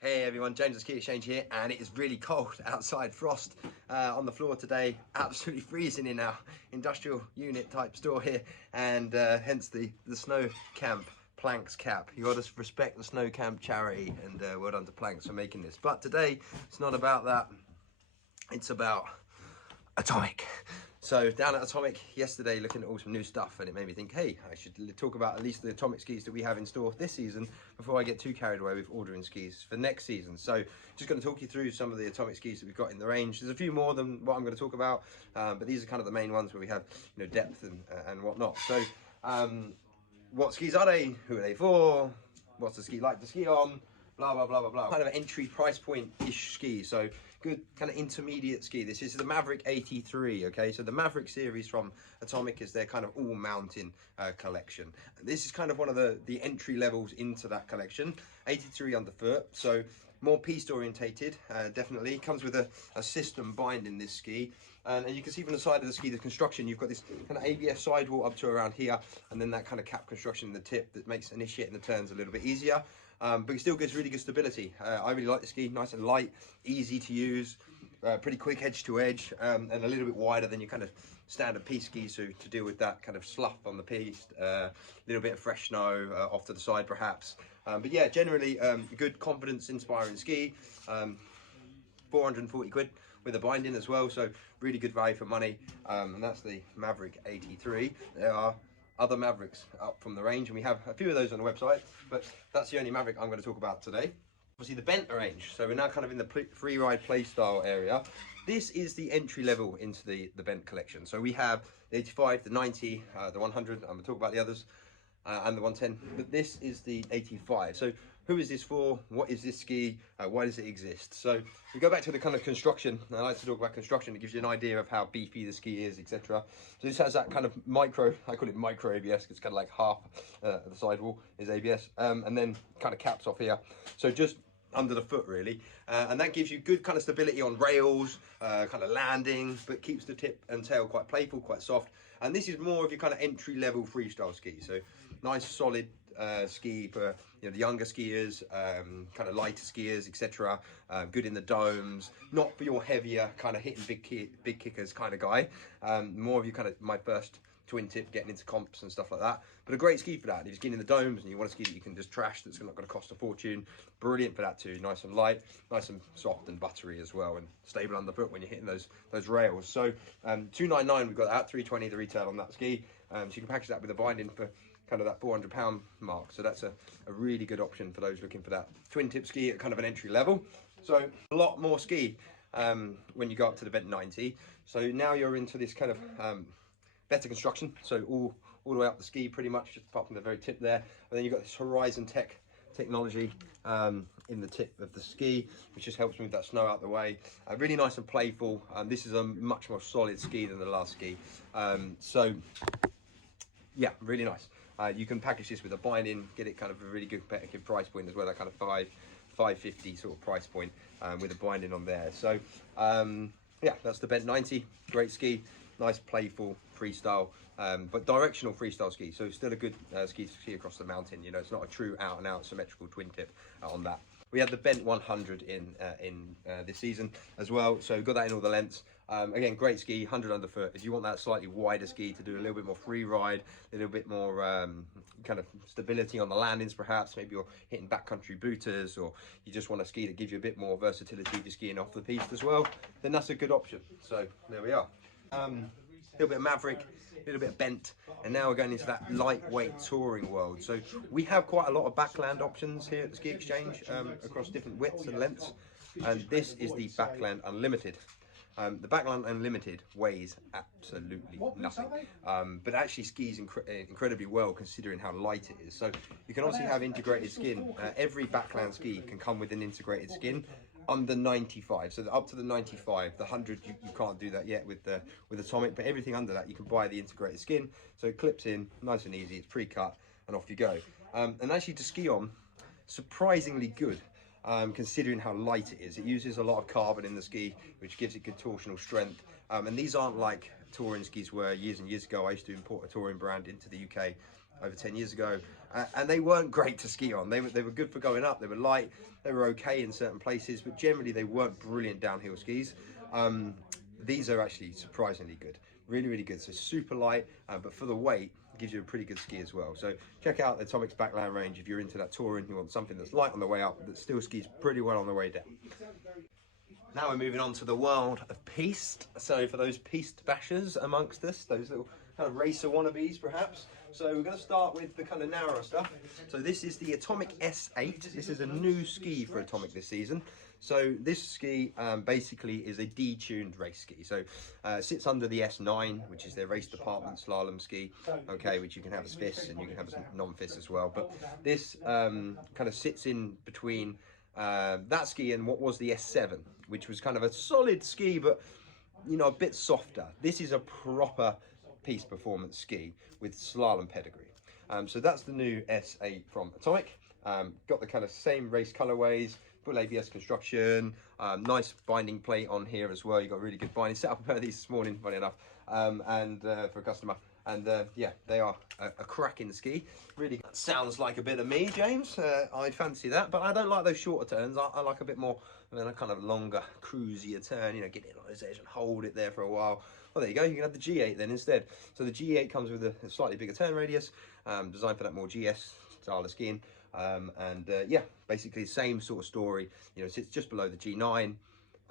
Hey everyone, James at Ski Exchange here, and it is really cold outside. Frost on the floor today, absolutely freezing in our industrial unit type store here, and hence the snow camp Planks cap. You got to respect the snow camp charity, and well done to Planks for making this. But today it's not about that, it's about Atomic. So down at Atomic yesterday, looking at all some new stuff, and it made me think, hey, I should talk about at least the Atomic skis that we have in store this season before I get too carried away with ordering skis for next season. So just going to talk you through some of the Atomic skis that we've got in the range. There's a few more than what I'm going to talk about, but these are kind of the main ones where we have, you know, depth and whatnot. So what skis are they? Who are they for? What's the ski like to ski on? Blah, blah, blah, blah, blah. Kind of entry price point-ish ski. So good kind of intermediate ski. This is the Maverick 83, okay? So the Maverick series from Atomic is their kind of all-mountain collection. This is kind of one of the entry levels into that collection. 83 underfoot, so more piste orientated, definitely. Comes with a system binding this ski. And you can see from the side of the ski, the construction, you've got this kind of ABS sidewall up to around here, and then that kind of cap construction in the tip that makes initiating the turns a little bit easier. But it still gives really good stability. I really like the ski, nice and light, easy to use, pretty quick edge to edge, and a little bit wider than your kind of standard piste skis to deal with that kind of slough on the piste, a little bit of fresh snow off to the side perhaps. But yeah, generally good confidence inspiring ski. 440 quid with a binding as well, so really good value for money. And that's the Maverick 83. There are other Mavericks up from the range, and we have a few of those on the website, but that's the only Maverick I'm going to talk about today. Obviously the bent range, so we're now kind of in the free ride play style area. This is the entry level into the bent collection. So we have the 85, the 90, the 100, I'm going to talk about the others, and the 110, but this is the 85. So who is this for? What is this ski? Why does it exist? So we go back to the kind of construction. I like to talk about construction. It gives you an idea of how beefy the ski is, etc. So this has that kind of micro, I call it micro ABS, because it's kind of like half the sidewall is ABS, and then kind of caps off here. So just under the foot really, and that gives you good kind of stability on rails, kind of landing, but keeps the tip and tail quite playful, quite soft. And this is more of your kind of entry level freestyle ski, so nice solid ski for, you know, the younger skiers, kind of lighter skiers, etc. Good in the domes, not for your heavier kind of hitting big kickers kind of guy. More of you kind of my first twin tip, getting into comps and stuff like that, but a great ski for that. If you're skiing in the domes and you want a ski that you can just trash, that's not going to cost a fortune, brilliant for that too. Nice and light, nice and soft and buttery as well, and stable underfoot when you're hitting those rails. So 299, we've got that, 320 the retail on that ski. So you can package that with a binding for kind of that £400 mark. So that's a really good option for those looking for that twin tip ski at kind of an entry level. So a lot more ski when you go up to the bent 90. So now you're into this kind of better construction, so all the way up the ski pretty much, just apart from the very tip there. And then you've got this Horizon technology in the tip of the ski, which just helps move that snow out the way. Really nice and playful. This is a much more solid ski than the last ski. So yeah, really nice. You can package this with a binding, get it kind of a really good competitive price point as well, that kind of 550 sort of price point with a binding on there. So yeah, that's the bent 90, great ski. Nice, playful freestyle, but directional freestyle ski. So still a good ski to ski across the mountain. You know, it's not a true out and out symmetrical twin tip on that. We had the bent 100 in this season as well. So got that in all the lengths. Again, great ski, 100 underfoot. If you want that slightly wider ski to do a little bit more free ride, a little bit more kind of stability on the landings perhaps, maybe you're hitting backcountry booters, or you just want a ski that gives you a bit more versatility if you're skiing off the piste as well, then that's a good option. So there we are. A little bit of Maverick, a little bit of bent, and now we're going into that lightweight touring world. So we have quite a lot of backland options here at the Ski Exchange across different widths and lengths, and this is the Backland Unlimited. The Backland Unlimited weighs absolutely nothing, but actually skis incredibly well considering how light it is. So you can obviously have integrated skin. Every Backland ski can come with an integrated skin under 95, so up to the 95. The 100 you can't do that yet with Atomic, but everything under that you can buy the integrated skin, so it clips in nice and easy, it's pre-cut and off you go. And actually to ski on, surprisingly good. Considering how light it is. It uses a lot of carbon in the ski, which gives it good torsional strength. And these aren't like touring skis where years and years ago I used to import a touring brand into the UK over 10 years ago, and they weren't great to ski on. They were good for going up. They were light. They were okay in certain places, but generally they weren't brilliant downhill skis. These are actually surprisingly good, really good. So super light, but for the weight, gives you a pretty good ski as well. So check out the Atomic's Backland range if you're into that touring. You want something that's light on the way up, that still skis pretty well on the way down. Now we're moving on to the world of piste. So for those piste bashers amongst us, those little kind of racer wannabes perhaps. So we're going to start with the kind of narrower stuff. So this is the Atomic S8. This is a new ski for Atomic this season. So this ski basically is a detuned race ski. So sits under the S9, which is their race department slalom ski, okay, which you can have as FIS and you can have as non-FIS as well. But this kind of sits in between that ski and what was the S7, which was kind of a solid ski, but you know, a bit softer. This is a proper piste performance ski with slalom pedigree. So that's the new S8 from Atomic. Got the kind of same race colorways, full ABS construction, nice binding plate on here as well. You got really good binding. Set up a pair of these this morning, funny enough, and for a customer. And yeah, they are a cracking ski. Really sounds like a bit of me, James. I fancy that, but I don't like those shorter turns. I like a bit more, a kind of longer, cruisier turn. You know, get it on this edge and hold it there for a while. Well, there you go. You can have the G8 then instead. So the G8 comes with a slightly bigger turn radius, designed for that more GS style of skiing. Yeah, basically same sort of story. You know, sits just below the G9.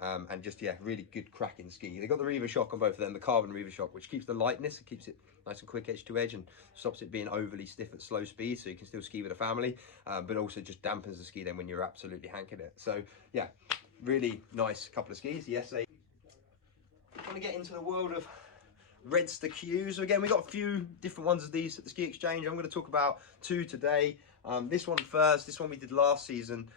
And just, yeah, really good cracking ski. They got the Reaver shock on both of them, the carbon Reaver shock, which keeps the lightness, it keeps it nice and quick edge to edge and stops it being overly stiff at slow speed, so you can still ski with a family, but also just dampens the ski then when you're absolutely hanking it. So yeah, really nice couple of skis, the S8. I want to get into the world of Redster Q. So again, we got a few different ones of these at the Ski Exchange. I'm going to talk about two today. This one first, this one we did last season.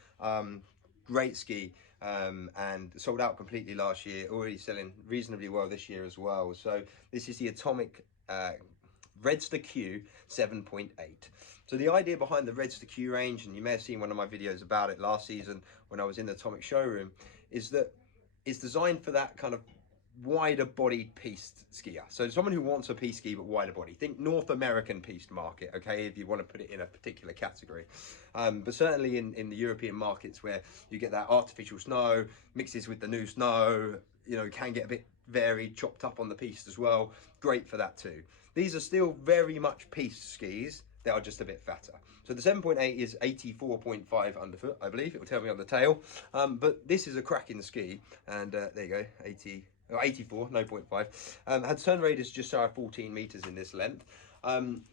Great ski. And sold out completely last year, already selling reasonably well this year as well. So this is the Atomic Redster Q 7.8. So the idea behind the Redster Q range, and you may have seen one of my videos about it last season when I was in the Atomic showroom, is that it's designed for that kind of wider bodied piste skier. So someone who wants a piste ski but wider body. Think North American piste market, okay, if you want to put it in a particular category. But certainly in the European markets where you get that artificial snow mixes with the new snow, you know, can get a bit varied, chopped up on the piste as well. Great for that too. These are still very much piste skis. They are just a bit fatter. So the 7.8 is 84.5 underfoot, I believe. It will tell me on the tail. But this is a cracking ski. And there you go, 84, no 0.5. Had turn radius just shy of 14 meters in this length. And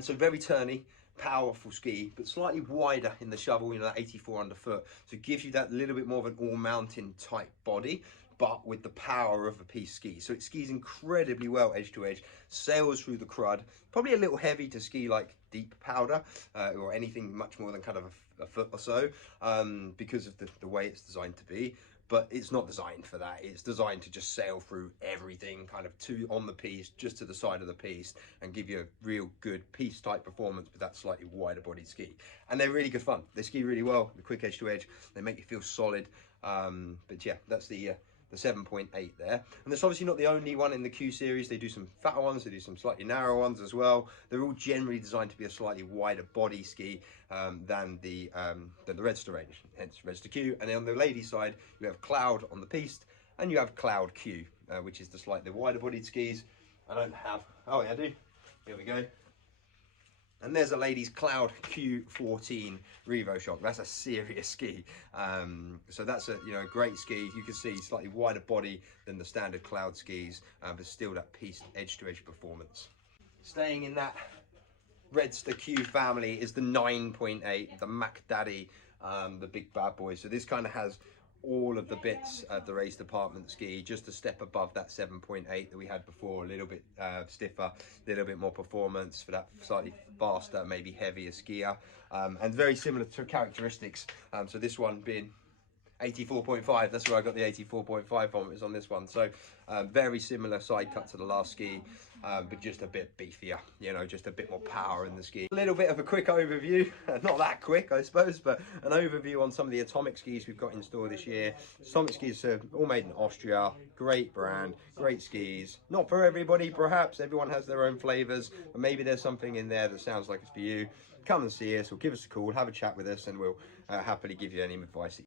so very turny, powerful ski, but slightly wider in the shovel, you know, that 84 underfoot. So it gives you that little bit more of an all-mountain type body, but with the power of a piste ski. So it skis incredibly well edge to edge, sails through the crud, probably a little heavy to ski like deep powder or anything much more than kind of a foot or so because of the way it's designed to be. But it's not designed for that. It's designed to just sail through everything kind of on the piste, just to the side of the piste, and give you a real good piste type performance with that slightly wider bodied ski. And they're really good fun. They ski really well, the quick edge to edge. They make you feel solid. But yeah, that's the 7.8 there. And that's obviously not the only one in the Q series. They do some fatter ones, they do some slightly narrower ones as well. They're all generally designed to be a slightly wider body ski than the Redster range, hence Redster Q. And then on the ladies side, you have Cloud on the piste, and you have Cloud Q, which is the slightly wider bodied skis. I don't have, oh yeah, I do. Here we go. And there's a ladies Cloud Q14 Revo shock. That's a serious ski. So that's a great ski. You can see slightly wider body than the standard Cloud skis, but still that piste edge-to-edge performance. Staying in that Redster Q family is the 9.8, the Mac Daddy, the big bad boy. So this kind of has all of the bits of the race department ski, just a step above that 7.8 that we had before, a little bit stiffer, a little bit more performance for that slightly faster, maybe heavier skier, and very similar to characteristics. So this one being 84.5. That's where I got the 84.5 from. It was on this one. So very similar side cut to the last ski, but just a bit beefier, you know, just a bit more power in the ski. A little bit of a quick overview, not that quick I suppose, but an overview on some of the Atomic skis we've got in store this year. Atomic skis are all made in Austria, great brand, great skis. Not for everybody perhaps, everyone has their own flavors, but maybe there's something in there that sounds like it's for you. Come and see us, or give us a call, have a chat with us, and we'll happily give you any advice.